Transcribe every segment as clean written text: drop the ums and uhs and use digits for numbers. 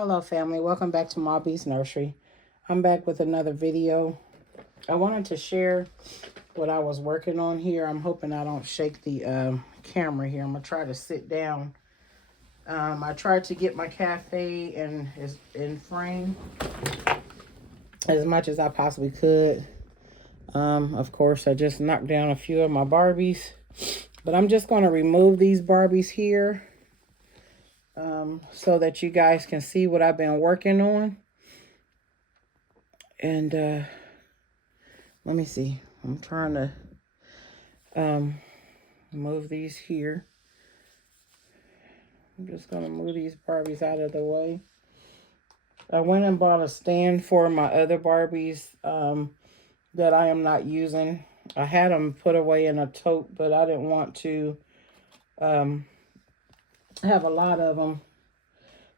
Hello family, welcome back to MawB's Nursery. I'm back with another video. I wanted to share what I was working on here. I'm hoping I don't shake the camera here. I'm going to try to sit down. I tried to get my cafe in frame as much as I possibly could. Of course, I just knocked down a few of my Barbies. But I'm just going to remove these Barbies here. So that you guys can see what I've been working on. And let me see. I'm trying to move these here. I'm just going to move these Barbies out of the way. I went and bought a stand for my other Barbies that I am not using. I had them put away in a tote, but I didn't want to have a lot of them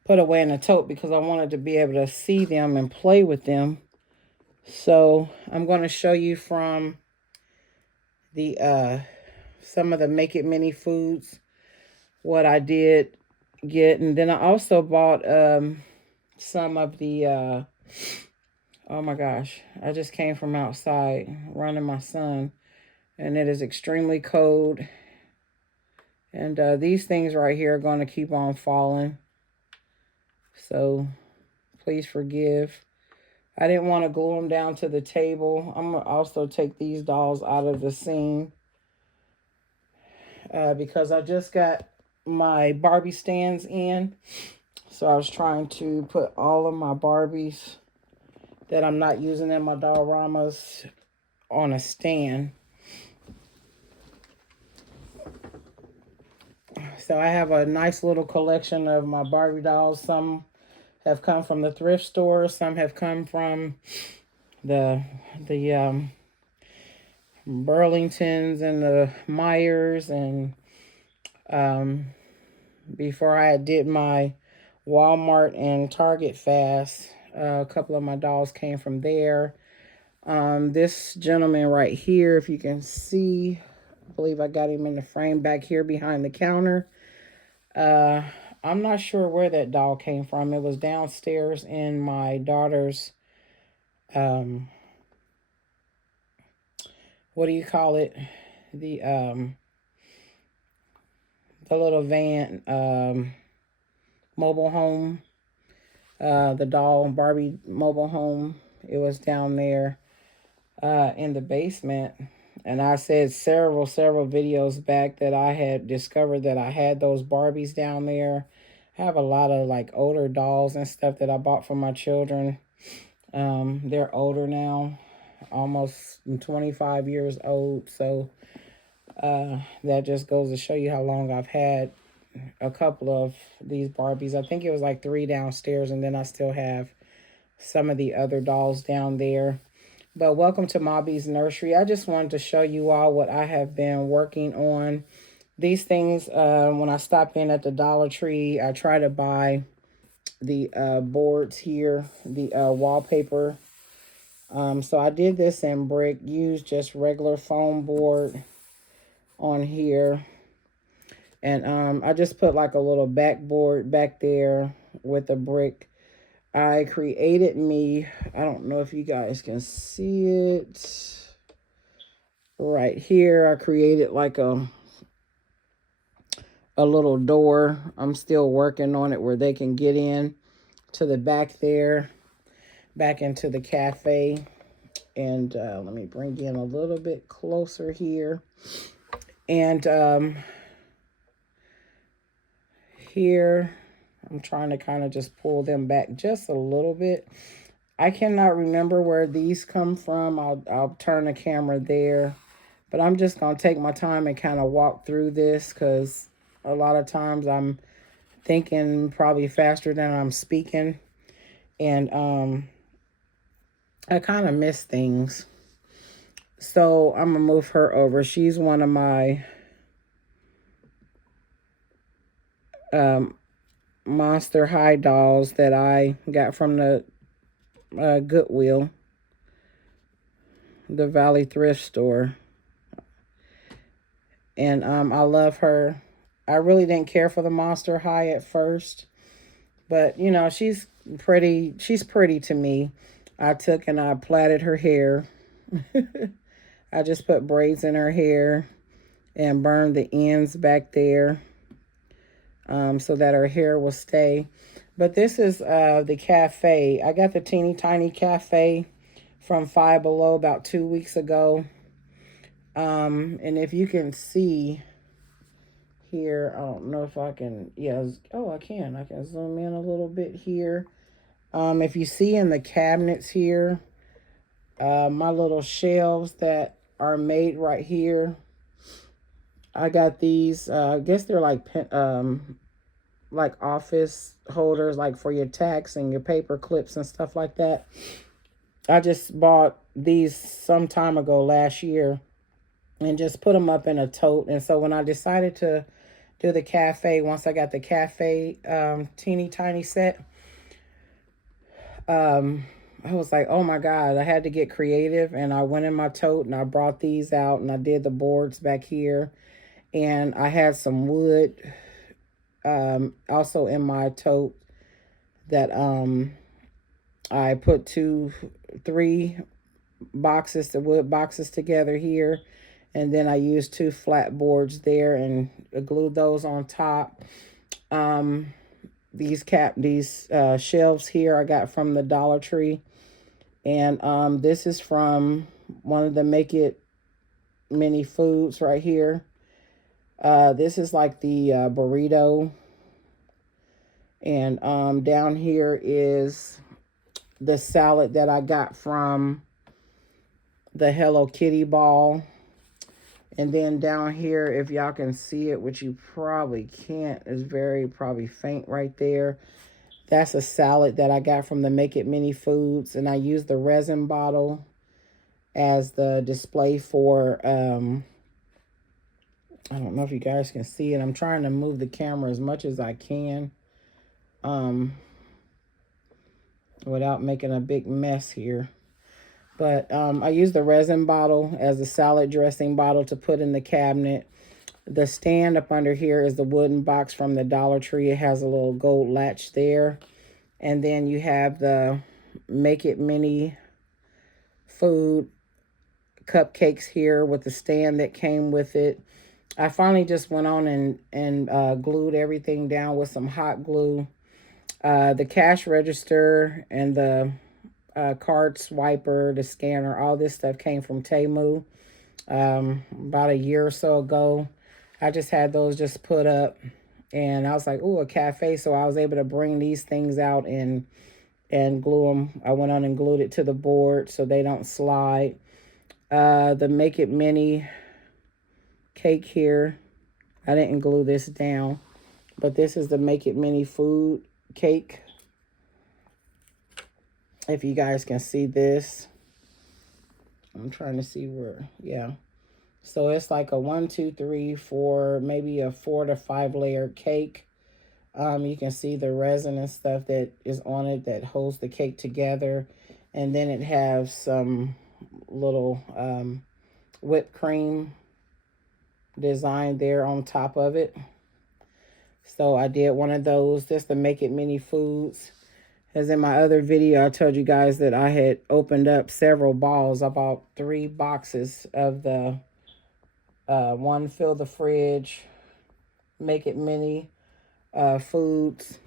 put away in a tote because I wanted to be able to see them and play with them. So I'm going to show you from the some of the Make It Mini foods what I did get. And then I also bought some of the oh my gosh, I just came from outside running my son and it is extremely cold. And these things right here are going to keep on falling. So please forgive. I didn't want to glue them down to the table. I'm going to also take these dolls out of the scene. Because I just got my Barbie stands in. So I was trying to put all of my Barbies that I'm not using in my Dollramas on a stand. So I have a nice little collection of my Barbie dolls. Some have come from the thrift store. Some have come from the Burlingtons and the Myers. And before I did my Walmart and Target fast, a couple of my dolls came from there. This gentleman right here, if you can see, I believe I got him in the frame back here behind the counter. I'm not sure where that doll came from. It was downstairs in my daughter's, what do you call it? The little van, mobile home, the doll Barbie mobile home. It was down there, in the basement. And I said several videos back that I had discovered that I had those Barbies down there. I have a lot of like older dolls and stuff that I bought for my children. They're older now, almost 25 years old. So that just goes to show you how long I've had a couple of these Barbies. I think it was like 3 downstairs, and then I still have some of the other dolls down there. But welcome to MawB's Nursery. I just wanted to show you all what I have been working on. These things, when I stop in at the Dollar Tree, I try to buy the boards here, the wallpaper. So I did this in brick, used just regular foam board on here. And I just put like a little backboard back there with a brick. I created me, I don't know if you guys can see it. Right here, I created like a little door. I'm still working on it where they can get in to the back there, back into the cafe. And let me bring in a little bit closer here. And here, I'm trying to kind of just pull them back just a little bit. I cannot remember where these come from. I'll turn the camera there. But I'm just going to take my time and kind of walk through this because a lot of times I'm thinking probably faster than I'm speaking. And I kind of miss things. So I'm going to move her over. She's one of my Monster High dolls that I got from the Goodwill, the Valley thrift store. And I love her. I really didn't care for the Monster High at first, but you know, she's pretty. She's pretty to me. I took and I plaited her hair. I just put braids in her hair and burned the ends back there, so that her hair will stay. But this is the cafe. I got the teeny tiny cafe from Five Below about 2 weeks ago. And if you can see here, I don't know if I can, yeah, oh, I can zoom in a little bit here. If you see in the cabinets here, my little shelves that are made right here, I got these, I guess they're like office holders, like for your tacks and your paper clips and stuff like that. I just bought these some time ago last year and just put them up in a tote. And so when I decided to do the cafe, once I got the cafe teeny tiny set, I was like, oh my God, I had to get creative. And I went in my tote and I brought these out and I did the boards back here. And I had some wood also in my tote that I put three boxes, the wood boxes together here. And then I used two flat boards there and glued those on top. These shelves here I got from the Dollar Tree. And this is from one of the Make It Mini Foods right here. This is like the burrito. And down here is the salad that I got from the Hello Kitty ball. And then down here, if y'all can see it, which you probably can't, is very probably faint right there. That's a salad that I got from the Make It Mini Foods. And I used the resin bottle as the display for, I don't know if you guys can see it. I'm trying to move the camera as much as I can without making a big mess here. But I used the resin bottle as a salad dressing bottle to put in the cabinet. The stand up under here is the wooden box from the Dollar Tree. It has a little gold latch there. And then you have the Make It Mini Food cupcakes here with the stand that came with it. I finally just went on and glued everything down with some hot glue. The cash register and the card swiper, the scanner, all this stuff came from Temu about a year or so ago. I just had those just put up, and I was like, oh, a cafe. So I was able to bring these things out and glue them. I went on and glued it to the board so they don't slide. The Make It Mini cake here, I didn't glue this down, but this is the Make It Mini food cake. If you guys can see this, I'm trying to see where, yeah. So it's like a 1, 2, 3, 4, maybe a 4 to 5 layer cake. You can see the resin and stuff that is on it that holds the cake together. And then it has some little whipped cream design there on top of it. So I did one of those just to Make It Mini Foods. As in my other video, I told you guys that I had opened up several balls. I bought 3 boxes of the one Fill the Fridge, Make It Mini Foods.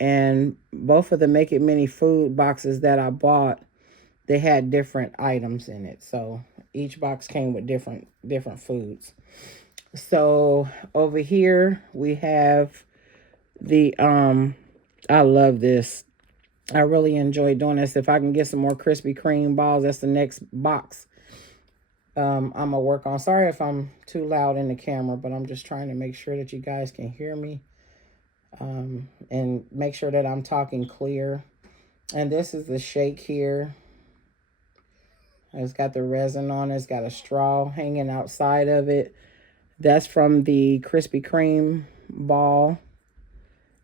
And both of the Make It Mini Food boxes that I bought, they had different items in it. So each box came with different foods. So over here we have the, I love this. I really enjoy doing this. If I can get some more Krispy Kreme balls, that's the next box I'm going to work on. Sorry if I'm too loud in the camera, but I'm just trying to make sure that you guys can hear me. And make sure that I'm talking clear. And this is the shake here. It's got the resin on it. It's got a straw hanging outside of it. That's from the Krispy Kreme ball.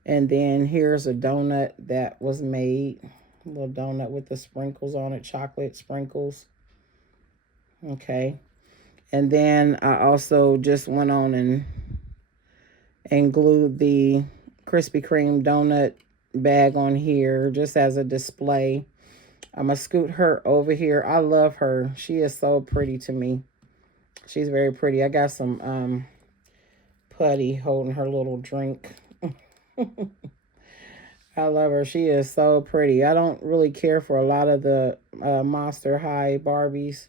And then here's a donut that was made. A little donut with the sprinkles on it, chocolate sprinkles. Okay. And then I also just went on and glued the Krispy Kreme donut bag on here just as a display. I'm going to scoot her over here. I love her. She is so pretty to me. She's very pretty. I got some Putty holding her little drink. I love her. She is so pretty. I don't really care for a lot of the Monster High Barbies.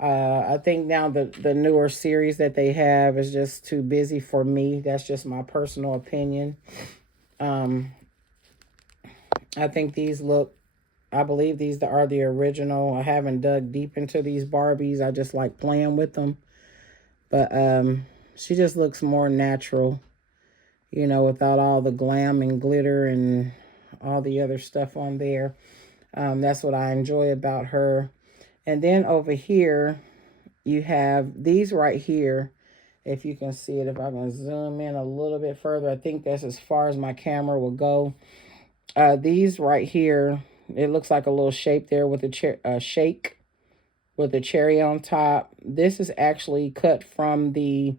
I think now the newer series that they have is just too busy for me. That's just my personal opinion. Um, I think these look, I believe these are the original. I haven't dug deep into these Barbies. I just like playing with them. But she just looks more natural, you know, without all the glam and glitter and all the other stuff on there. That's what I enjoy about her. And then over here, you have these right here. If you can see it, if I can zoom in a little bit further, I think that's as far as my camera will go. These right here, it looks like a little shape there with a shake with a cherry on top. This is actually cut from the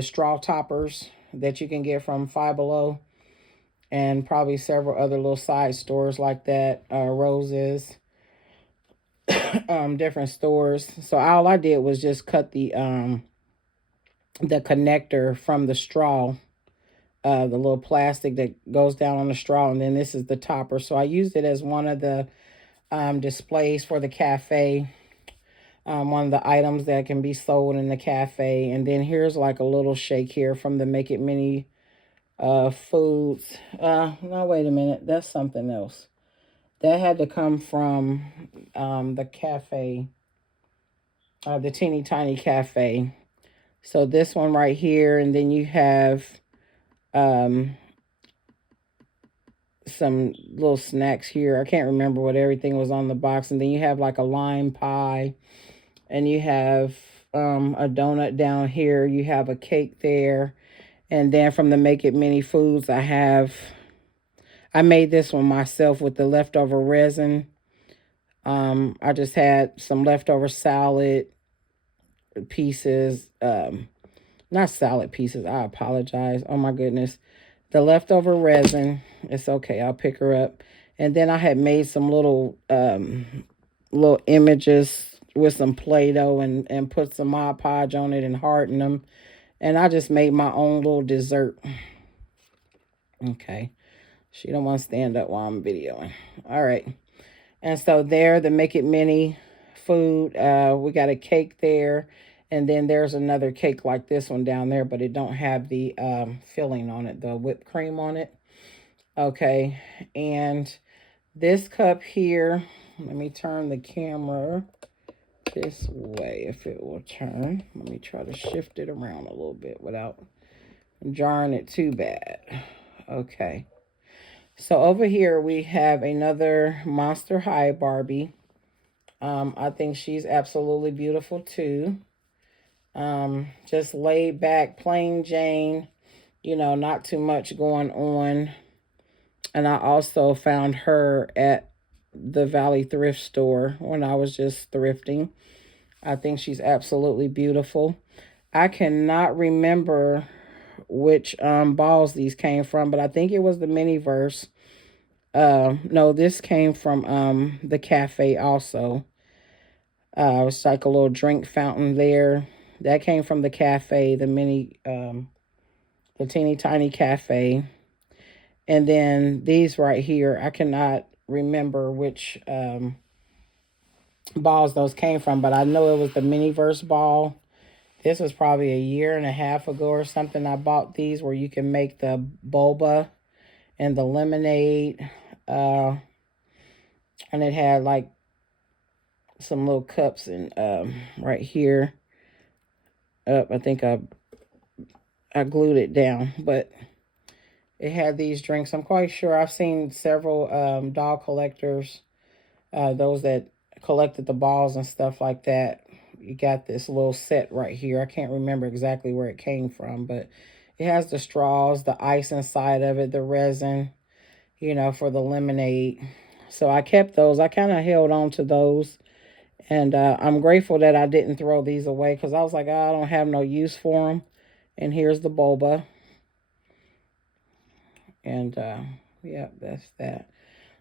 straw toppers that you can get from Five Below and probably several other little side stores like that, Roses, different stores. So all I did was just cut the connector from the straw, the little plastic that goes down on the straw, and then this is the topper. So I used it as one of the displays for the cafe, one of the items that can be sold in the cafe. And then here's like a little shake here from the Make It Mini foods. No, wait a minute, that's something else. That had to come from the cafe, the Teeny Tiny Cafe. So this one right here, and then you have some little snacks here. I can't remember what everything was on the box. And then you have like a lime pie, and you have a donut down here. You have a cake there. And then from the Make It Mini Foods, I made this one myself with the leftover resin. I just had some leftover salad pieces. Not salad pieces. I apologize. Oh my goodness. The leftover resin. It's okay. I'll pick her up. And then I had made some little images with some Play-Doh and put some Mod Podge on it and hardened them. And I just made my own little dessert. Okay. She don't want to stand up while I'm videoing. All right. And so there, the Make It Mini food. We got a cake there. And then there's another cake like this one down there, but it don't have the filling on it, the whipped cream on it. Okay. And this cup here, let me turn the camera this way if it will turn. Let me try to shift it around a little bit without jarring it too bad. Okay. So over here we have another Monster High Barbie. I think she's absolutely beautiful too. Just laid back, plain Jane, you know, not too much going on. And I also found her at the Valley thrift store when I was just thrifting. I think she's absolutely beautiful. I cannot remember which balls these came from, but I think it was the Miniverse. No, this came from the cafe also. It's like a little drink fountain there. That came from the cafe, the Teeny Tiny Cafe. And then these right here, I cannot remember which balls those came from, but I know it was the Miniverse ball. This was probably a year and a half ago or something. I bought these where you can make the boba and the lemonade. And it had like some little cups and right here. I think I glued it down, but it had these drinks. I'm quite sure I've seen several doll collectors, those that collected the balls and stuff like that. You got this little set right here. I can't remember exactly where it came from, but it has the straws, the ice inside of it, the resin, you know, for the lemonade. So I kept those. I kind of held on to those. And I'm grateful that I didn't throw these away because I was like, oh, I don't have no use for them. And here's the boba. And Yep, that's that.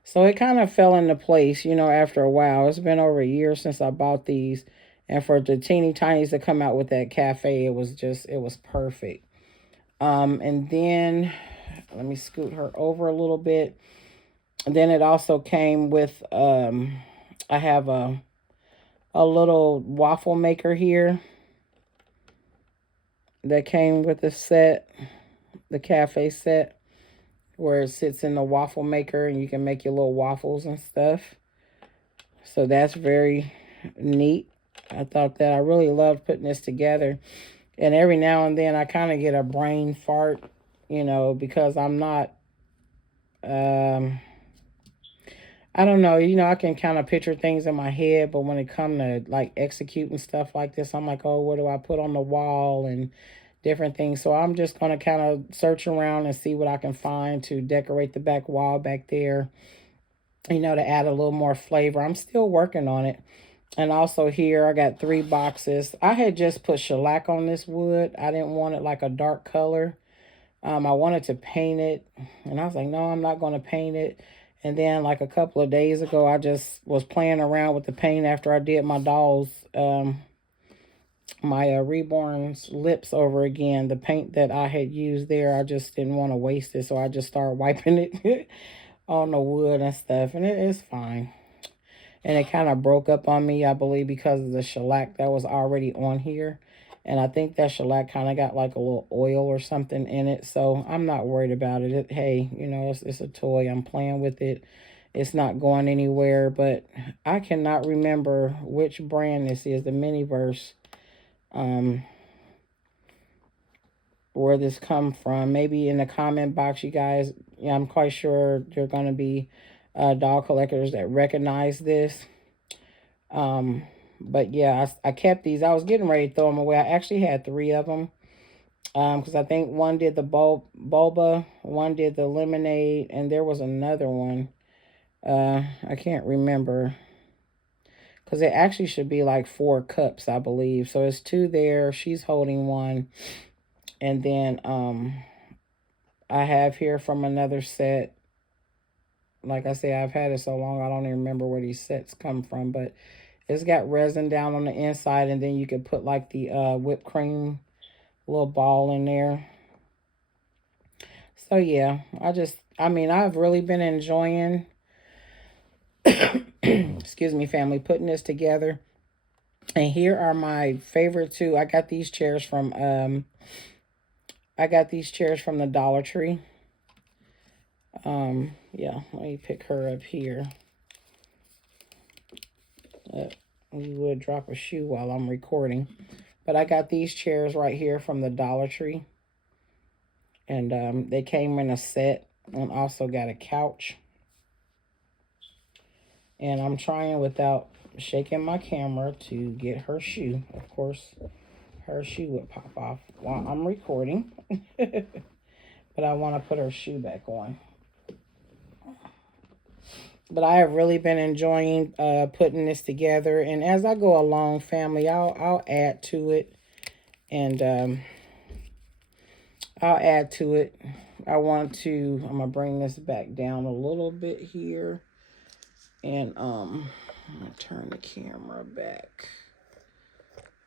So it kind of fell into place, after a while. It's been over a year since I bought these. And for the teeny tinies to come out with that cafe, it was perfect. And then let me scoot her over a little bit. And then it also came with, I have a little waffle maker here that came with the set, the cafe set, where it sits in the waffle maker and you can make your little waffles and stuff. So that's very neat. I thought that I really loved putting this together. And every now and then I kind of get a brain fart, because I'm not, I don't know, I can kind of picture things in my head, but when it comes to like executing stuff like this, I'm like, oh, what do I put on the wall and different things. So I'm just going to kind of search around and see what I can find to decorate the back wall back there, to add a little more flavor. I'm still working on it. And also here, I got 3 boxes. I had just put shellac on this wood. I didn't want it like a dark color. I wanted to paint it. And I was like, no, I'm not going to paint it. And then like a couple of days ago, I just was playing around with the paint after I did my dolls, my Reborn's lips over again. The paint that I had used there, I just didn't want to waste it. So I just started wiping it on the wood and stuff. And it is fine. And it kind of broke up on me, I believe, because of the shellac that was already on here. And I think that shellac kind of got like a little oil or something in it. So I'm not worried about it. Hey, it's a toy. I'm playing with it. It's not going anywhere. But I cannot remember which brand this is, the Miniverse. Where this come from. Maybe in the comment box, you guys, I'm quite sure there are going to be doll collectors that recognize this. But yeah, I kept these. I was getting ready to throw them away. I actually had 3 of them. Because I think one did the boba, one did the lemonade, and there was another one. I can't remember. Because it actually should be like 4 cups, I believe. So it's 2 there. She's holding one. And then I have here from another set. Like I say, I've had it so long, I don't even remember where these sets come from. But it's got resin down on the inside, and then you can put like the whipped cream little ball in there. So yeah, I've really been enjoying, excuse me, family, putting this together. And here are my favorite 2. I got these chairs from the Dollar Tree. Yeah, let me pick her up here. You would drop a shoe while I'm recording. But I got these chairs right here from the Dollar Tree. And they came in a set, and also got a couch. And I'm trying without shaking my camera to get her shoe. Of course, her shoe would pop off while I'm recording. But I want to put her shoe back on. But I have really been enjoying putting this together. And as I go along, family, I'll add to it. And I'll add to it. I'm going to bring this back down a little bit here. And I'm going to turn the camera back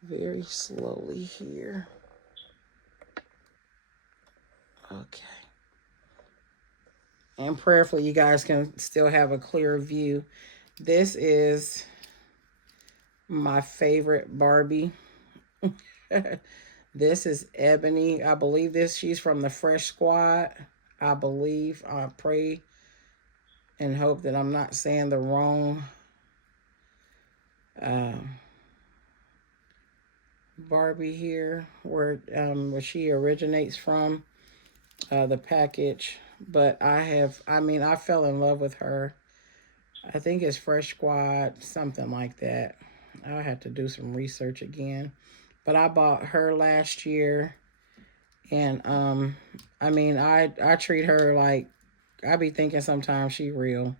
very slowly here. Okay. And prayerfully, you guys can still have a clear view. This is my favorite Barbie. This is Ebony. I believe she's from the Fresh Squad. I believe. I pray and hope that I'm not saying the wrong Barbie here, where she originates from, the package. But I fell in love with her. I think it's Fresh Squad, something like that. I'll have to do some research again. But I bought her last year. And I treat her like, I be thinking sometimes she real.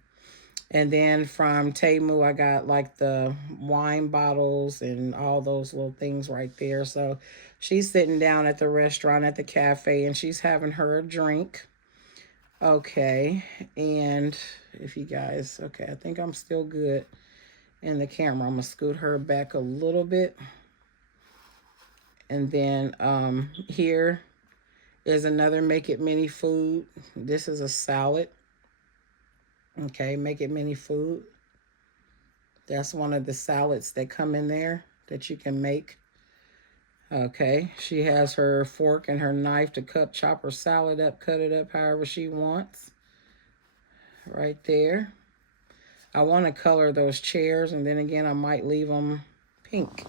And then from Temu, I got like the wine bottles and all those little things right there. So she's sitting down at the restaurant, at the cafe, and she's having her a drink. Okay, and if you guys, okay, I think I'm still good in the camera. I'm gonna scoot her back a little bit. And then here is another Make It Mini food. This is a salad. Okay, Make It Mini food. That's one of the salads that come in there that you can make. Okay, she has her fork and her knife to chop her salad up, cut it up however she wants. Right there. I want to color those chairs, and then again, I might leave them pink.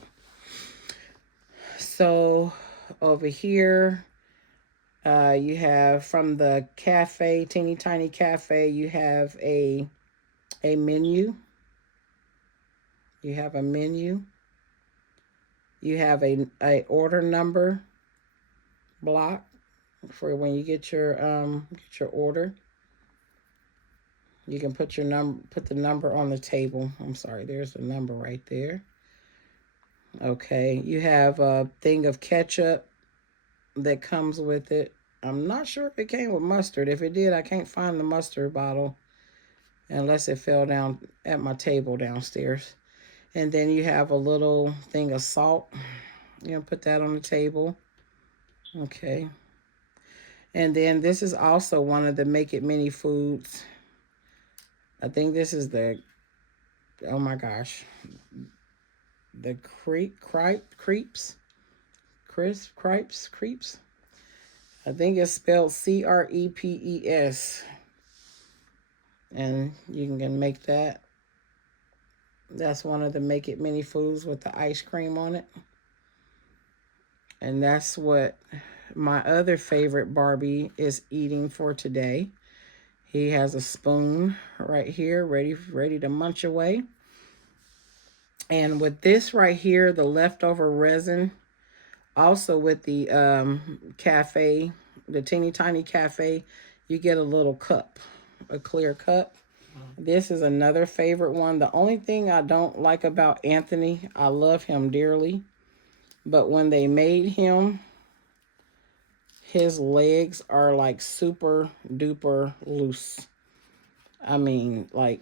So over here, you have from the cafe, Teeny Tiny Cafe, you have a menu. You have a menu. You have a order number block for when you get your order. You can put the number on the table. I'm sorry, there's the number right there. Okay, you have a thing of ketchup that comes with it. I'm not sure if it came with mustard. If it did, I can't find the mustard bottle unless it fell down at my table downstairs. And then you have a little thing of salt. You know, put that on the table. Okay. And then this is also one of the Make It Mini foods. I think this is the, oh my gosh, the crepes. I think it's spelled CREPES. And you can make that. That's one of the Make It Mini foods with the ice cream on it. And that's what my other favorite Barbie is eating for today. He has a spoon right here, ready to munch away. And with this right here, the leftover resin, also with the cafe, the Teeny Tiny Cafe, you get a little cup, a clear cup. This is another favorite one. The only thing I don't like about Anthony, I love him dearly, but when they made him, his legs are like super duper loose. I mean, like,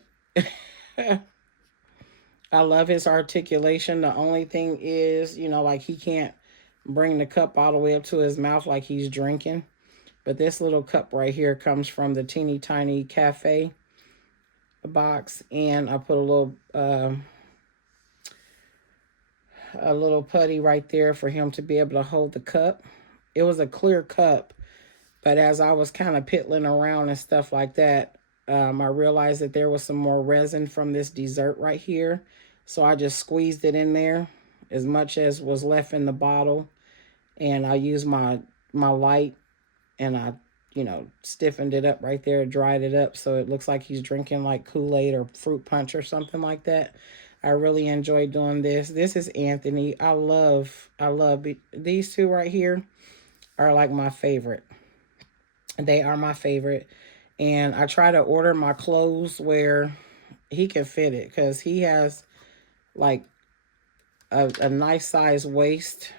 I love his articulation. The only thing is, you know, like he can't bring the cup all the way up to his mouth like he's drinking. But this little cup right here comes from the Teeny Tiny Cafe box, and I put a little putty right there for him to be able to hold the cup. It was a clear cup, but as I was kind of piddling around and stuff like that, I realized that there was some more resin from this dessert right here. So I just squeezed it in there as much as was left in the bottle. And I used my light, and I, you know, stiffened it up right there, dried it up so it looks like he's drinking like Kool-Aid or fruit punch or something like that. I really enjoy doing this. This is Anthony. I love these two right here are like my favorite. They are my favorite. And I try to order my clothes where he can fit it, because he has like a nice size waist,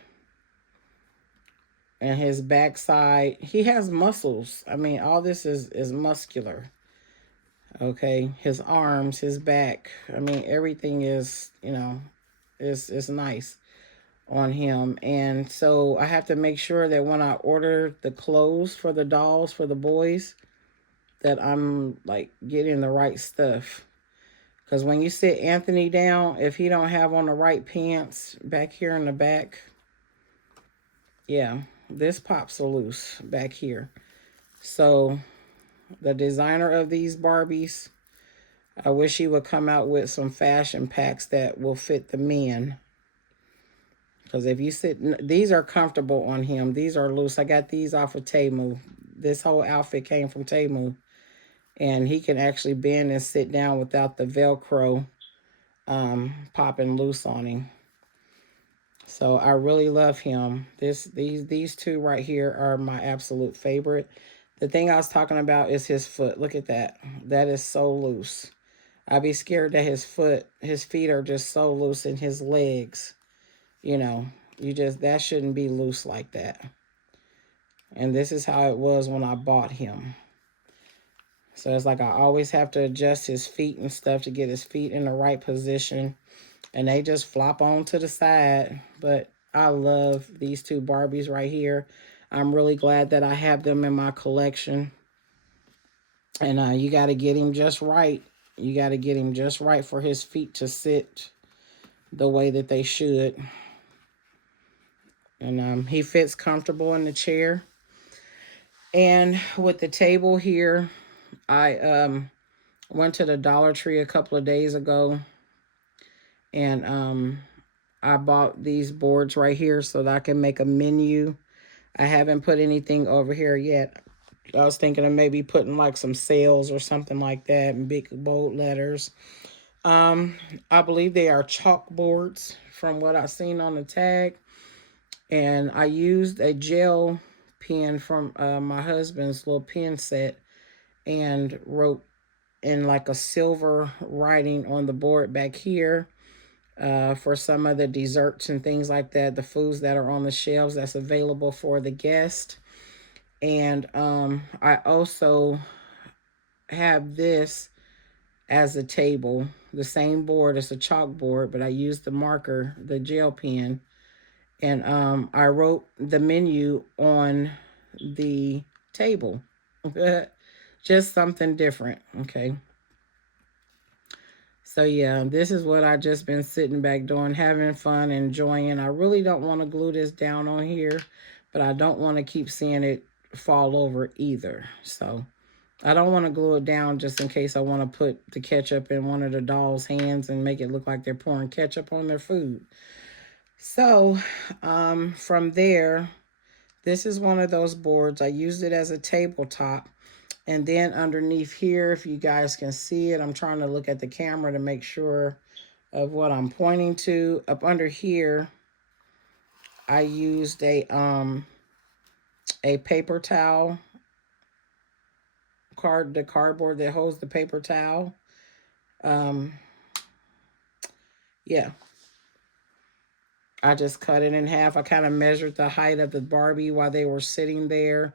and his backside, he has muscles. I mean, all this is muscular. Okay, his arms, his back, I mean, everything is, you know, is nice on him. And so I have to make sure that when I order the clothes for the dolls, for the boys, that I'm like getting the right stuff. Because when you sit Anthony down, if he don't have on the right pants back here in the back, yeah, this pops loose back here. So the designer of these Barbies, I wish he would come out with some fashion packs that will fit the men. Because if you sit, these are comfortable on him. These are loose. I got these off of Temu. This whole outfit came from Temu. And he can actually bend and sit down without the Velcro popping loose on him. So I really love him. These two right here are my absolute favorite. The thing I was talking about is his foot. Look at that. That is so loose. I'd be scared that his feet are just so loose, in his legs. You know, that shouldn't be loose like that. And this is how it was when I bought him. So it's like I always have to adjust his feet and stuff to get his feet in the right position. And they just flop on to the side. But I love these two Barbies right here. I'm really glad that I have them in my collection. And you got to get him just right. You got to get him just right for his feet to sit the way that they should. And he fits comfortable in the chair. And with the table here, I went to the Dollar Tree a couple of days ago. And I bought these boards right here so that I can make a menu. I haven't put anything over here yet. I was thinking of maybe putting like some sales or something like that in big bold letters. I believe they are chalkboards from what I've seen on the tag. And I used a gel pen from my husband's little pen set and wrote in like a silver writing on the board back here for some of the desserts and things like that, the foods that are on the shelves that's available for the guest. And I also have this as a table, the same board as a chalkboard, but I used the marker, the gel pen, and I wrote the menu on the table. Just something different, okay? So yeah, this is what I just been sitting back doing, having fun, enjoying. I really don't want to glue this down on here, but I don't want to keep seeing it fall over either. So I don't want to glue it down just in case I want to put the ketchup in one of the dolls' hands and make it look like they're pouring ketchup on their food. So from there, this is one of those boards. I used it as a tabletop. And then underneath here, if you guys can see it, I'm trying to look at the camera to make sure of what I'm pointing to. Up under here, I used a paper towel, the cardboard that holds the paper towel. Yeah, I just cut it in half. I kind of measured the height of the Barbie while they were sitting there.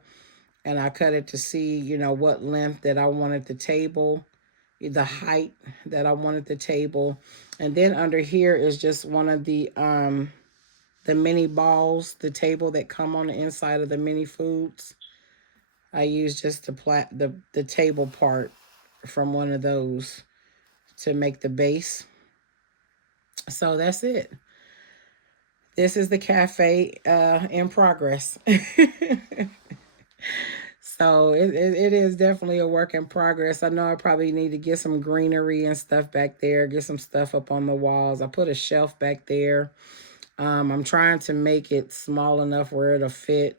And I cut it to see, you know, what length that I wanted the table, the height that I wanted the table. And then under here is just one of the mini balls, the table that come on the inside of the mini foods. I used just the table part from one of those to make the base. So that's it. This is the cafe in progress. So it is definitely a work in progress. I know I probably need to get some greenery and stuff back there, get some stuff up on the walls. I put a shelf back there. I'm trying to make it small enough where it'll fit,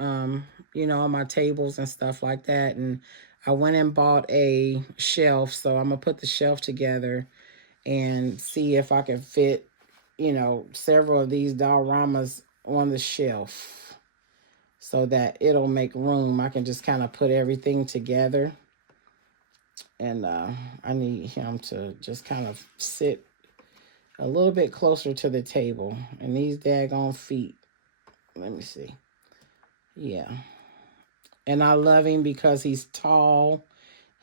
you know, on my tables and stuff like that. And I went and bought a shelf. So I'm going to put the shelf together and see if I can fit, you know, several of these dioramas on the shelf so that it'll make room. I can just kind of put everything together. And I need him to just kind of sit a little bit closer to the table. And these daggone feet. Let me see. Yeah. And I love him because he's tall.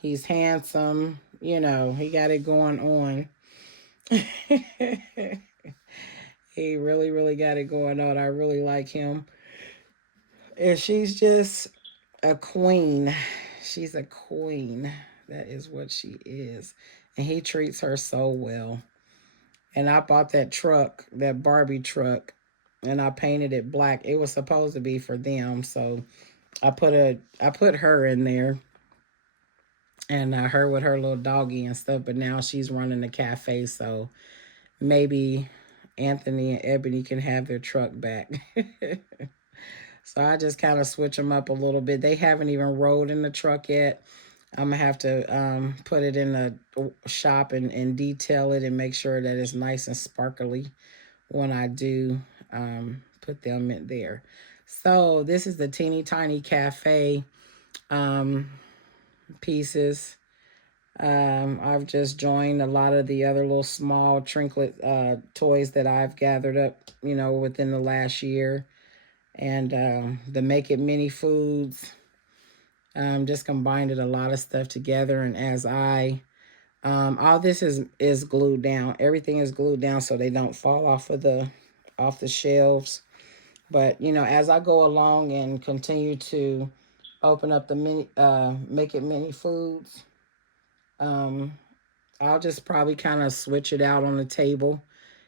He's handsome. You know, he got it going on. He really, really got it going on. I really like him. And she's just a queen. She's a queen. That is what she is. And he treats her so well. And I bought that truck, that Barbie truck, and I painted it black. It was supposed to be for them, so I put her in there, and her with her little doggy and stuff. But now she's running the cafe, so maybe Anthony and Ebony can have their truck back. So I just kind of switch them up a little bit. They haven't even rode in the truck yet. I'm going to have to put it in the shop and detail it and make sure that it's nice and sparkly when I do put them in there. So this is the teeny tiny cafe pieces. I've just joined a lot of the other little small trinket toys that I've gathered up, you know, within the last year. And the Make It Mini Foods. Just combined a lot of stuff together. And as all this is glued down. Everything is glued down so they don't fall off the shelves. But, you know, as I go along and continue to open up the make it mini foods, um, I'll just probably kind of switch it out on the table.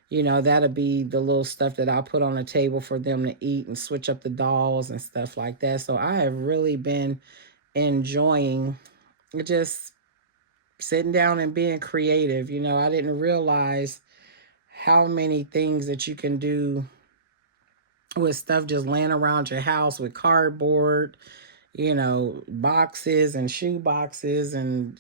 You know, that'll be the little stuff that I'll put on the table for them to eat, and switch up the dolls and stuff like that. So I have really been enjoying just sitting down and being creative. You know, I didn't realize how many things that you can do with stuff just laying around your house, with cardboard, you know, boxes and shoe boxes, and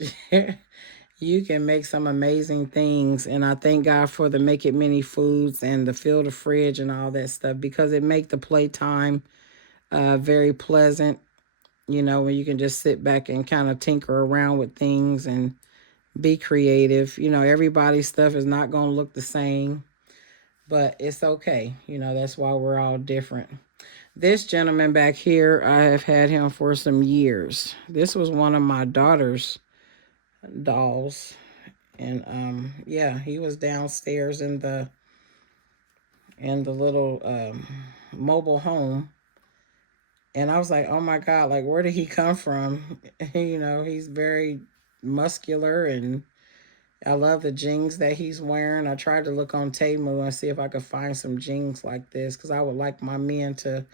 you can make some amazing things. And I thank God for the Make It Mini Foods and the Fill the Fridge and all that stuff, because it make the playtime very pleasant, you know, when you can just sit back and kind of tinker around with things and be creative. You know, everybody's stuff is not going to look the same, but it's okay. You know, that's why we're all different. This gentleman back here, I have had him for some years. This was one of my daughter's dolls. And yeah, he was downstairs in the little mobile home. And I was like, oh my God, like, where did he come from? You know, he's very muscular, and I love the jeans that he's wearing. I tried to look on Temu and see if I could find some jeans like this, because I would like my men to,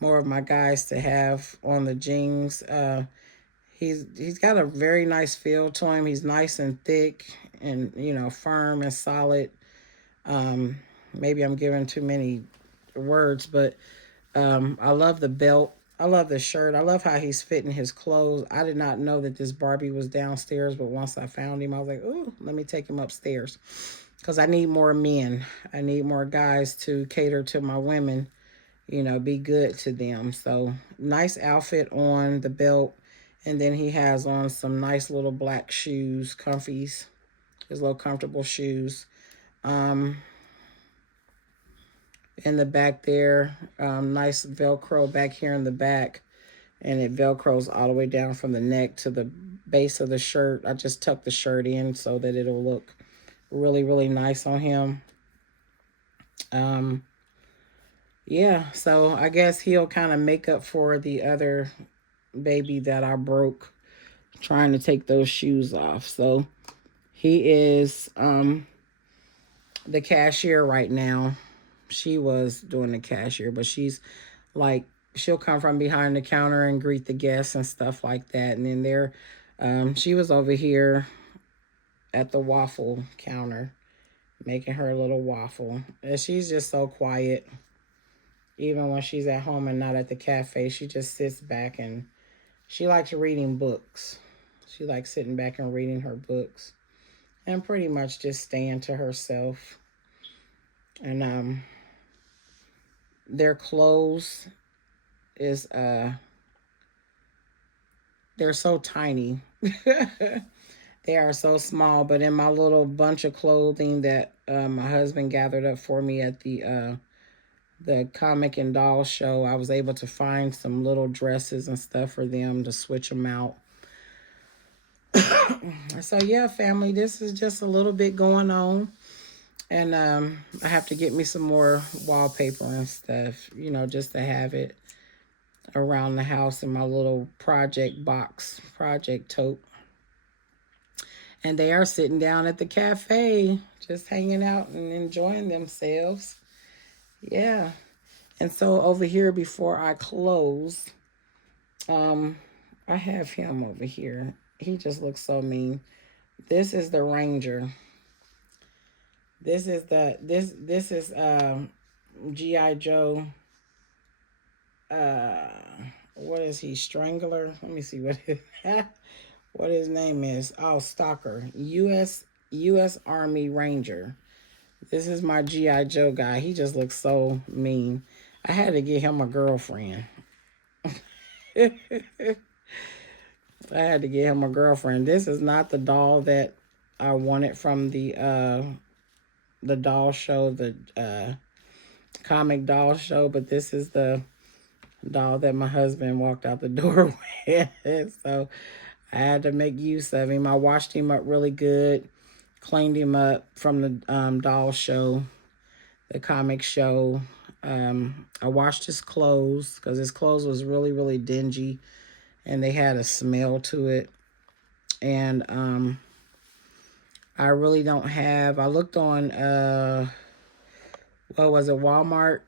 more of my guys, to have on the jeans. He's got a very nice feel to him. He's nice and thick, and, you know, firm and solid. Maybe I'm giving too many words, but I love the belt. I love the shirt. I love how he's fitting his clothes. I did not know that this Barbie was downstairs, but once I found him, I was like, ooh, let me take him upstairs, because I need more men. I need more guys to cater to my women, you know, be good to them. So nice outfit on the belt. And then he has on some nice little black shoes, comfies, his little comfortable shoes. In the back there, nice Velcro back here in the back. And it Velcros all the way down from the neck to the base of the shirt. I just tucked the shirt in so that it'll look really, really nice on him. Yeah, so I guess he'll kind of make up for the other baby that I broke trying to take those shoes off. So he is the cashier right now. She was doing the cashier, but she's like, she'll come from behind the counter and greet the guests and stuff like that. And then she was over here at the waffle counter making her little waffle. And she's just so quiet. Even when she's at home and not at the cafe, she just sits back, and she likes reading books. She likes sitting back and reading her books and pretty much just staying to herself. And their clothes is they're so tiny. They are so small. But in my little bunch of clothing that my husband gathered up for me at the comic and doll show, I was able to find some little dresses and stuff for them to switch them out. So yeah, family, this is just a little bit going on. And I have to get me some more wallpaper and stuff, you know, just to have it around the house in my little project box, project tote. And they are sitting down at the cafe, just hanging out and enjoying themselves. Yeah. And so over here, before I close, I have him over here. He just looks so mean. This is the Ranger. This is G.I. Joe. What is he? Strangler? Let me see what his name is. Oh, Stalker. U.S. Army Ranger. This is my G.I. Joe guy. He just looks so mean. I had to get him a girlfriend. I had to get him a girlfriend. This is not the doll that I wanted from the doll show, the comic doll show, but this is the doll that my husband walked out the door with. So I had to make use of him. I washed him up really good, cleaned him up from the doll show, the comic show. I washed his clothes because his clothes was really, really dingy and they had a smell to it. And I really don't have, I looked on, what was it, Walmart,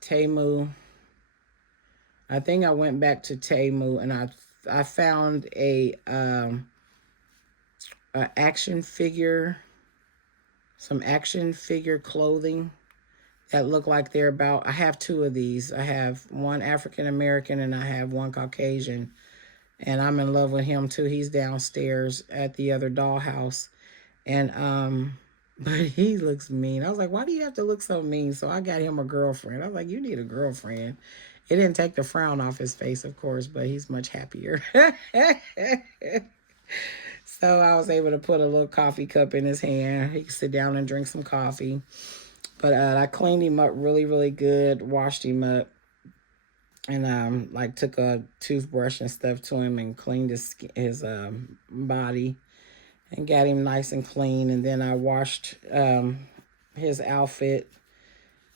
Temu. I think I went back to Temu and I found a action figure, some action figure clothing that look like they're about, I have two of these. I have one African American and I have one Caucasian. And I'm in love with him too. He's downstairs at the other dollhouse. And but he looks mean. I was like, why do you have to look so mean? So I got him a girlfriend. I was like, you need a girlfriend. It didn't take the frown off his face, of course, but he's much happier. So I was able to put a little coffee cup in his hand. He could sit down and drink some coffee. But I cleaned him up really, really good, washed him up, and like took a toothbrush and stuff to him and cleaned his body and got him nice and clean. And then I washed his outfit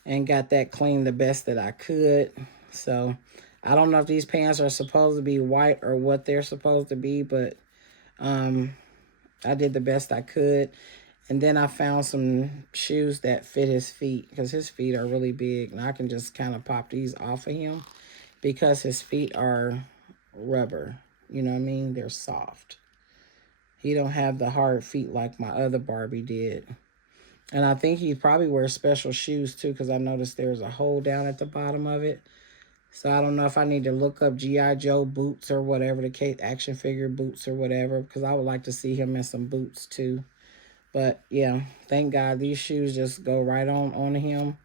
and got that clean the best that I could. So I don't know if these pants are supposed to be white or what they're supposed to be, but I did the best I could. And then I found some shoes that fit his feet because his feet are really big. And I can just kind of pop these off of him because his feet are rubber. You know what I mean? They're soft. He don't have the hard feet like my other Barbie did. And I think he probably wears special shoes too because I noticed there's a hole down at the bottom of it. So I don't know if I need to look up G.I. Joe boots or whatever, the Kate action figure boots or whatever, because I would like to see him in some boots too. But yeah, thank God these shoes just go right on him.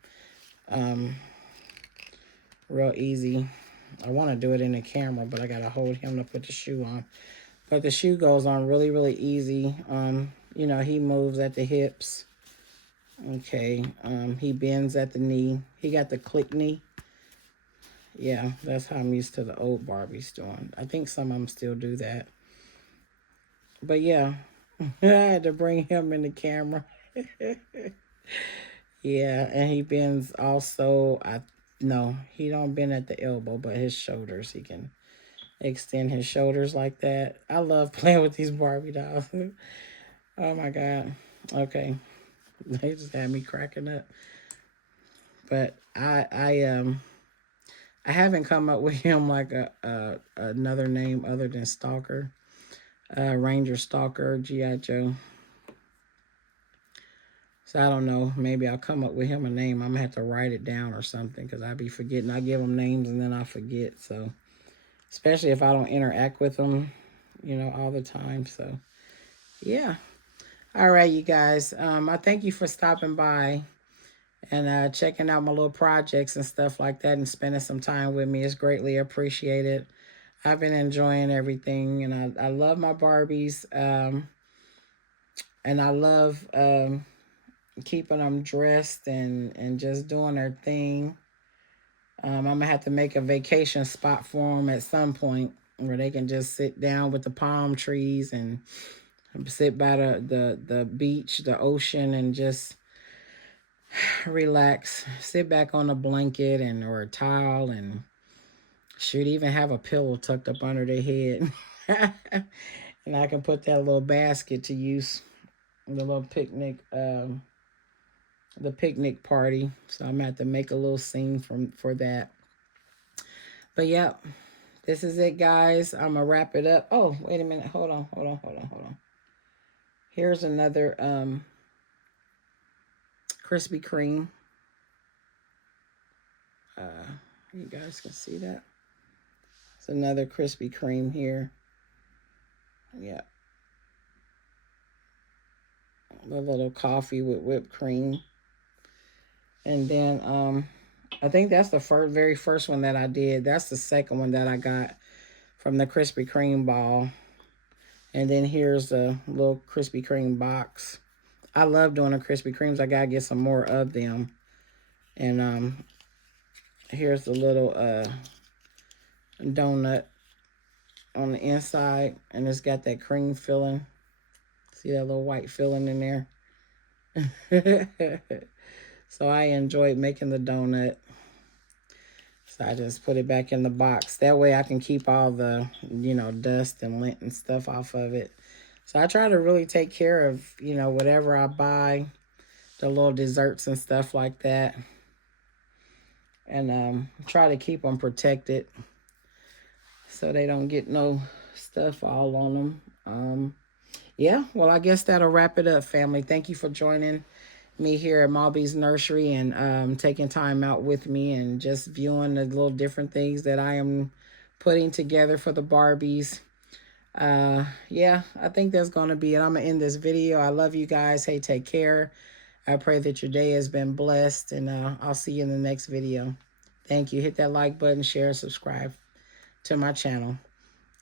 Real easy. I want to do it in the camera, but I got to hold him to put the shoe on. But the shoe goes on really, really easy. You know, he moves at the hips. Okay. He bends at the knee. He got the click knee. Yeah, that's how I'm used to the old Barbies doing. I think some of them still do that. But yeah, I had to bring him in the camera. Yeah, and he bends also. No, he don't bend at the elbow, but his shoulders. He can extend his shoulders like that. I love playing with these Barbie dolls. Oh my God. Okay. They just had me cracking up. But I haven't come up with him like another name other than Stalker. Ranger Stalker, G.I. Joe. So I don't know. Maybe I'll come up with him a name. I'm going to have to write it down or something because I be forgetting. I give him names and then I forget. So especially if I don't interact with them, you know, all the time. So yeah. All right, you guys. I thank you for stopping by and checking out my little projects and stuff like that and spending some time with me. It's greatly appreciated. I've been enjoying everything and I love my Barbies. And I love keeping them dressed and just doing their thing. I'm going to have to make a vacation spot for them at some point where they can just sit down with the palm trees and sit by the beach, the ocean, and just relax. Sit back on a blanket and or a towel and should even have a pillow tucked up under their head. And I can put that little basket to use, the little picnic, the picnic party. So I'm going to have to make a little scene for that. But yeah, this is it, guys. I'm going to wrap it up. Oh, wait a minute. Hold on. Here's another Krispy Kreme. You guys can see that. It's another Krispy Kreme here. Yeah. A little coffee with whipped cream. And then I think that's the very first one that I did. That's the second one that I got from the Krispy Kreme ball. And then here's a little Krispy Kreme box. I love doing the Krispy Kremes. I gotta get some more of them. And Here's the little donut on the inside, and it's got that cream filling. See that little white filling in there? So I enjoyed making the donut. So I just put it back in the box. That way I can keep all the, dust and lint and stuff off of it. So I try to really take care of, whatever I buy, the little desserts and stuff like that. And try to keep them protected so they don't get no stuff all on them. Yeah, well, I guess that'll wrap it up, family. Thank you for joining me here at MawB's Nursery and taking time out with me and just viewing the little different things that I am putting together for the Barbies. Yeah, I think that's going to be it. I'm going to end this video. I love you guys. Hey, take care. I pray that your day has been blessed, and I'll see you in the next video. Thank you. Hit that like button, share, subscribe to my channel,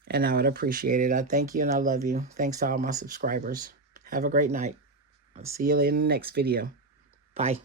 and I would appreciate it. I thank you and I love you. Thanks to all my subscribers. Have a great night. I'll see you in the next video. Bye.